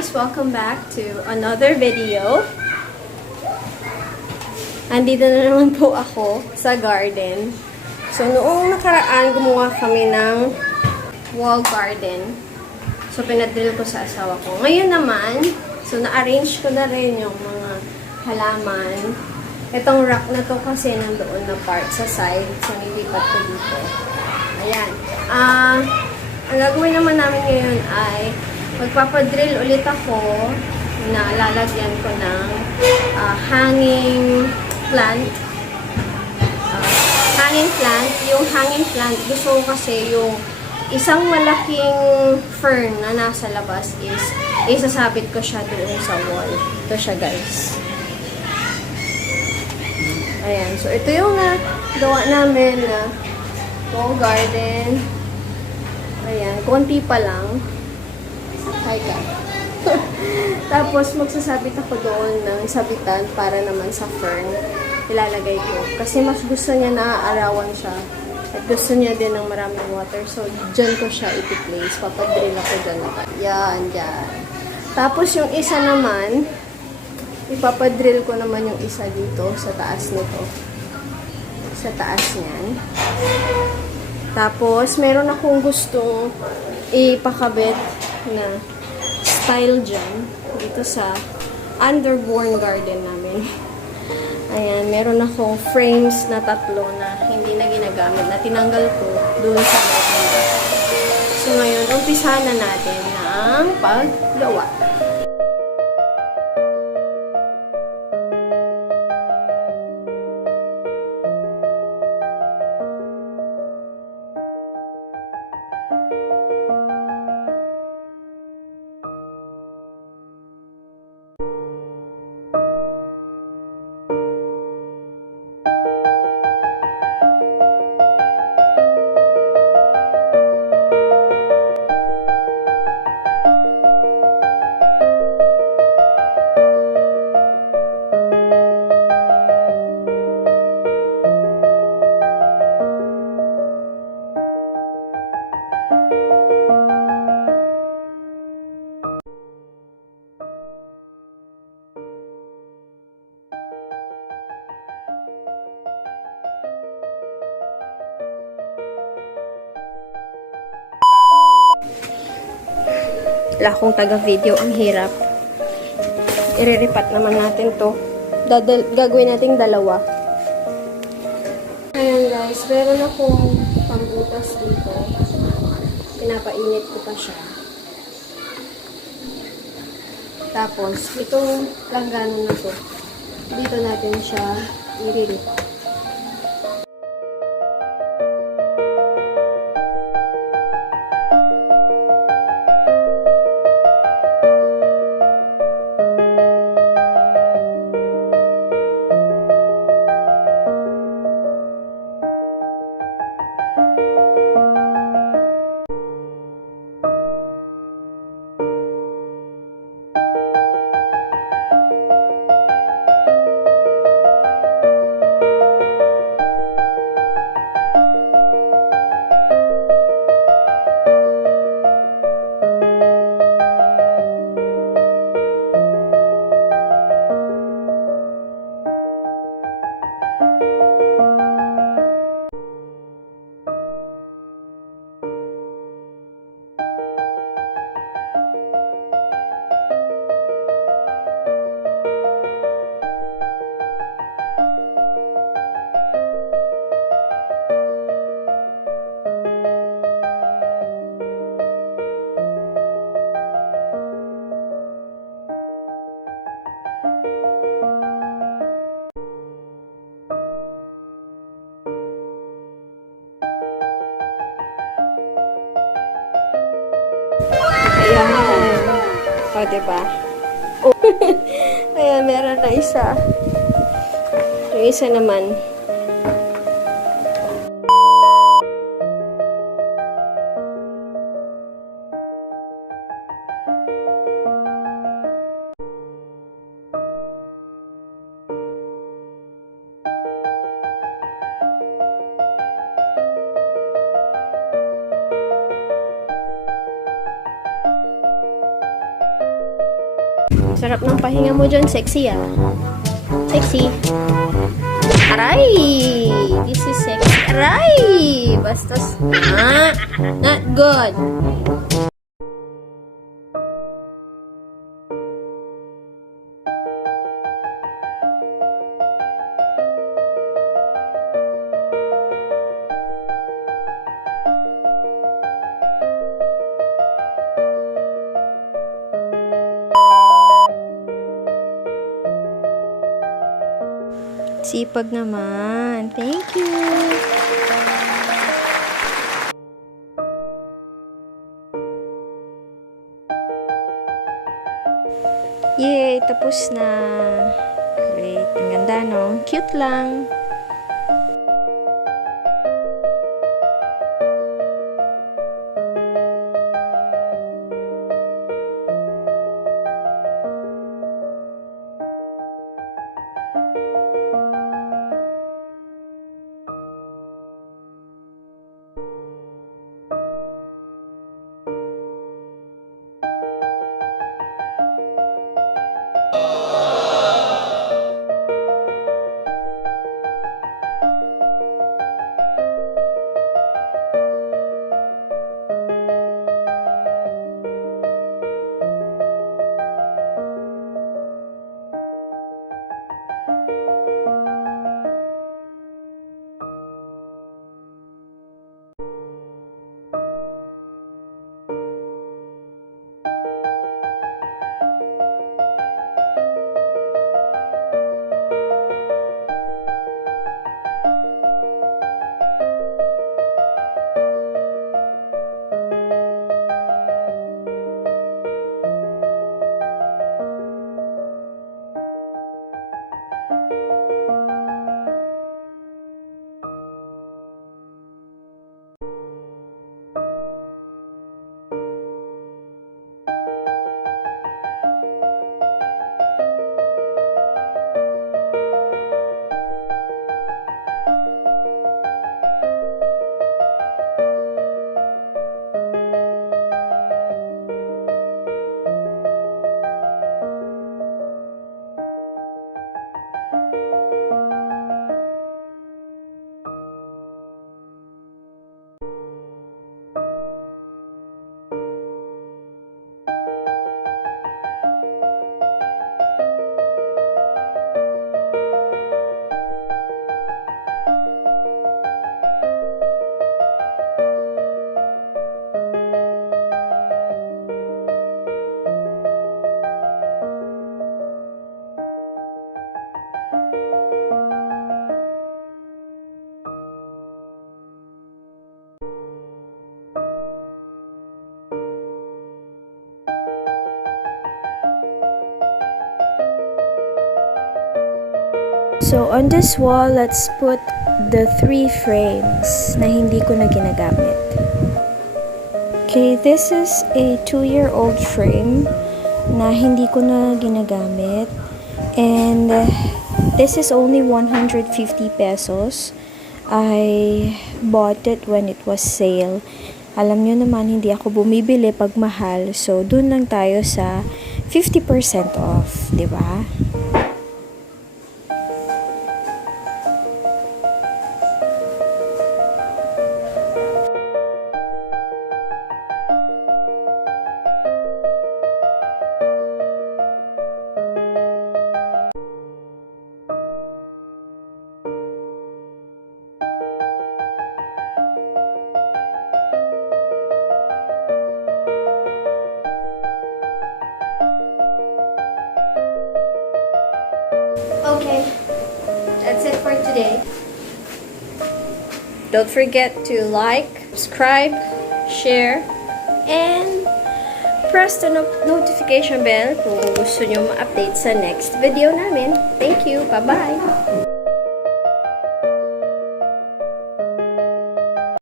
guys! Welcome back to another video. Andito na naman po ako sa garden. So, noong nakaraan, gumawa kami ng wall garden. So, pinadrill ko sa asawa ko. Ngayon naman, so, na-arrange ko na rin yung mga halaman. Itong rack na to kasi nandoon na part sa side. So, nilipat ko dito. Ayan. Ang gagawin naman namin ngayon ay magpapadrill ulit ako na lalagyan ko ng hanging plant. Hanging plant. Yung hanging plant, gusto ko kasi yung isang malaking fern na nasa labas is isasabit ko siya doon sa wall. Ito siya, guys. Ayan. So, ito yung gawa namin na wall garden. Ayan. Konti pa lang. Hi, God. Tapos, magsasabit ako doon ng sabitan para naman sa fern. Ilalagay ko. Kasi mas gusto niya na aarawan siya. At gusto niya din ng maraming water. So, dyan ko siya iti-place. Papadrill ako dyan. Yan, dyan. Tapos, yung isa naman, ipapadrill ko naman yung isa dito sa taas nito. Sa taas niyan. Tapos, meron akong gustong ipakabit na style dyan. Dito sa underborn garden namin. Ayan, meron akong frames na 3 na hindi na ginagamit, na tinanggal ko doon sa garden. So, ngayon, umpisahan na natin ng paggawa. Wala akong taga-video. Ang hirap. I-repat naman natin to. Gagawin nating 2. Ayan, guys. Meron akong pambutas dito. Pinapainit ko pa siya. Tapos, itong plangana na to, dito natin siya i-repat. Ayan. O, diba? Oh. Ayan, meron na isa. Yung isa naman. Sarap ng pahinga mo dyan. Sexy, ah. Sexy. Aray! This is sexy. Aray! Bastos. Not good. Sipag naman. Thank you. Yay! Tapos na. Great. Ang ganda, no? Cute lang. So, on this wall, let's put the 3 frames na hindi ko na ginagamit. Okay, this is a 2-year-old frame na hindi ko na ginagamit. And this is only 150 pesos. I bought it when it was sale. Alam nyo naman, hindi ako bumibili pag mahal. So, dun lang tayo sa 50% off, di ba? Okay, that's it for today. Don't forget to like, subscribe, share, and press the notification bell kung gusto nyo ma-update sa next video namin. Thank you. Bye-bye.